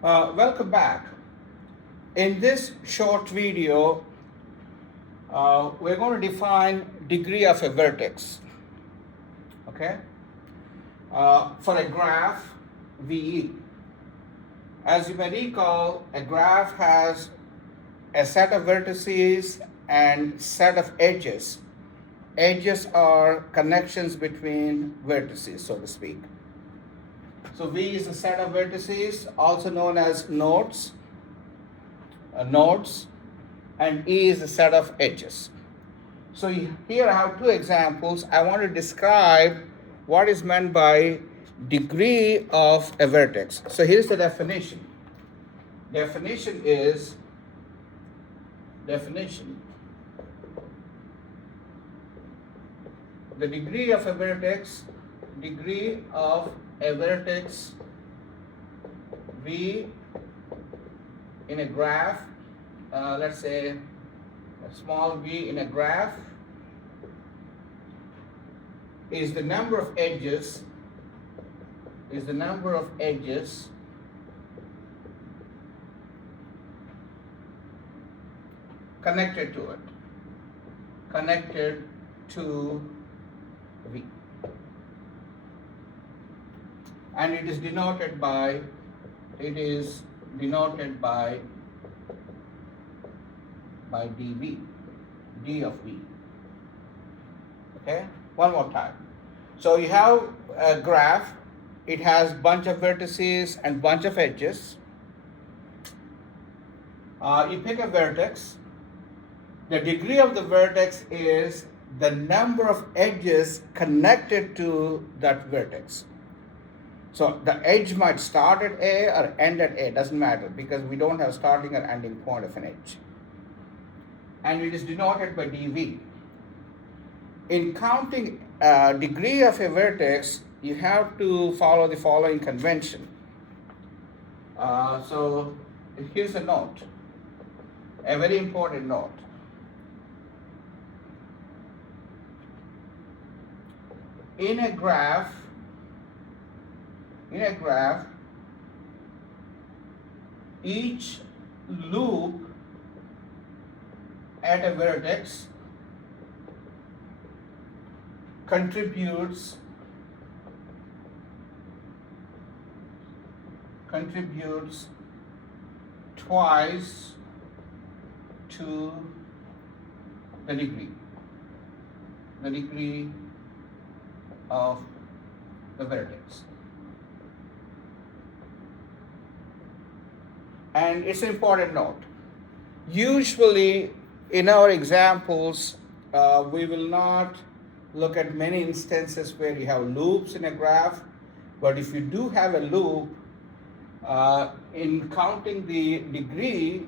Welcome back. In this short video, we're going to define degree of a vertex. Okay, for a graph VE. As you may recall, a graph has a set of vertices and set of edges. Edges are connections between vertices, so to speak. So V is a set of vertices, also known as nodes, and E is a set of edges. So here I have two examples. I want to describe what is meant by degree of a vertex. So here's the definition. Definition is the degree of a vertex V in a graph, let's say a small v in a graph, is the number of edges connected to V, and it is denoted by dV, d of V. Okay, one more time. So you have a graph, it has bunch of vertices and bunch of edges. You pick a vertex. The degree of the vertex is the number of edges connected to that vertex. So the edge might start at A or end at A, doesn't matter, because we don't have starting or ending point of an edge. And it is denoted by dV. In counting degree of a vertex, you have to follow the following convention. So here's a note, a very important note. In a graph, each loop at a vertex contributes twice to the degree of the vertex. And it's an important note. Usually in our examples, we will not look at many instances where you have loops in a graph, but if you do have a loop, in counting the degree,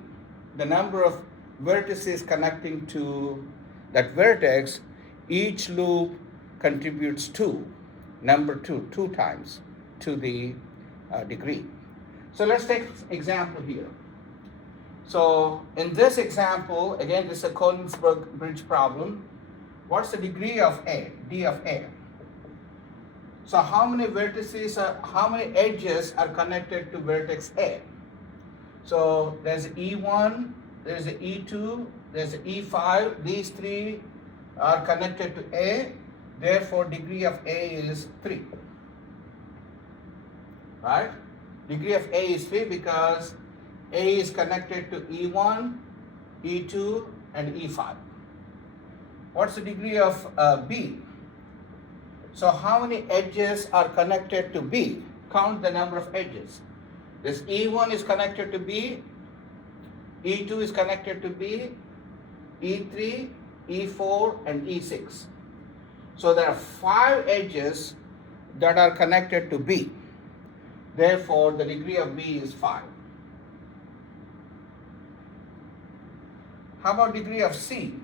the number of vertices connecting to that vertex, each loop contributes two times to the degree. So let's take example here. So in this example, again, this is a Konigsberg bridge problem. What's the degree of A, d of A? So how many edges are connected to vertex A? So there's E1, there's a E2, there's a E5. These three are connected to A. Therefore, degree of A is 3. Right? Degree of A is 3 because A is connected to E1, E2, and E5. What's the degree of B? So how many edges are connected to B? Count the number of edges. This E1 is connected to B, E2 is connected to B, E3, E4, and E6. So there are 5 edges that are connected to B. Therefore, the degree of B is 5. How about degree of C,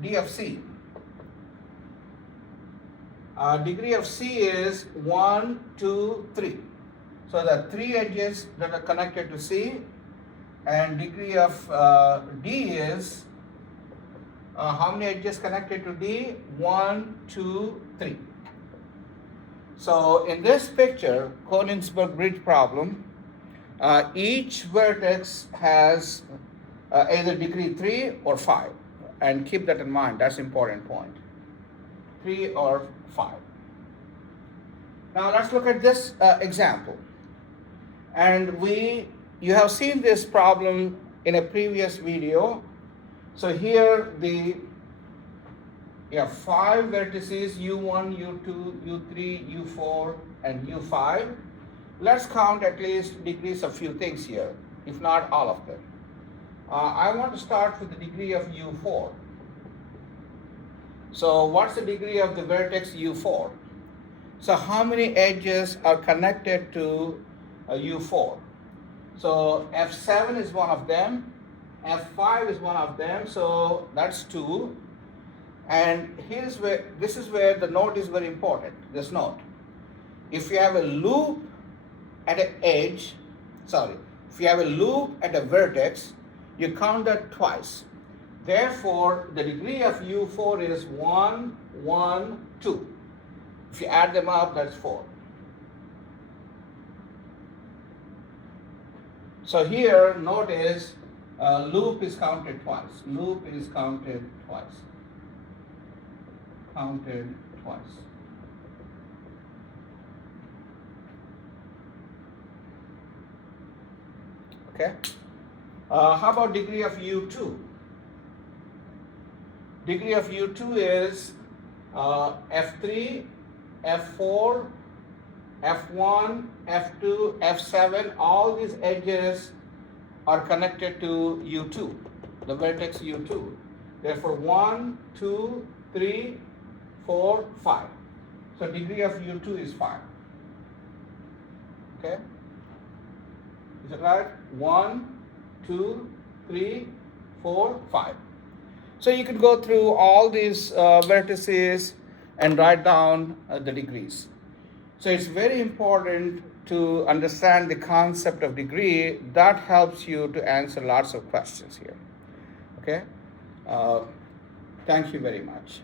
d of C? Degree of C is 1, 2, 3. So there are 3 edges that are connected to C, and degree of D is how many edges connected to D? 1, 2, 3. So in this picture, Konigsberg bridge problem, Each vertex has either degree 3 or 5. And keep that in mind, that's important point. 3 or 5. Now let's look at this example. And you have seen this problem in a previous video. So here you have 5 vertices, U1, U2, U3, U4, and U5. Let's count at least degrees of few things here, if not all of them. I want to start with the degree of U4. So what's the degree of the vertex U4? So how many edges are connected to U4? So F7 is one of them, F5 is one of them, so that's 2. And this is where the note is very important, this note. If you have a loop at an edge, if you have a loop at a vertex, you count that twice. Therefore, the degree of U4 is 1, 1, 2. If you add them up, that's 4. So here, notice loop is counted twice. Loop is counted twice. Counted twice. Okay. How about degree of U2? Degree of U2 is F3, F4, F1, F2, F7. All these edges are connected to U2, the vertex U2. Therefore, 1, 2, 3, 4, 5. So degree of U2 is 5. Okay? Is it right? 1, 2, 3, 4, 5. So you can go through all these vertices and write down the degrees. So it's very important to understand the concept of degree. That helps you to answer lots of questions here. Okay? Thank you very much.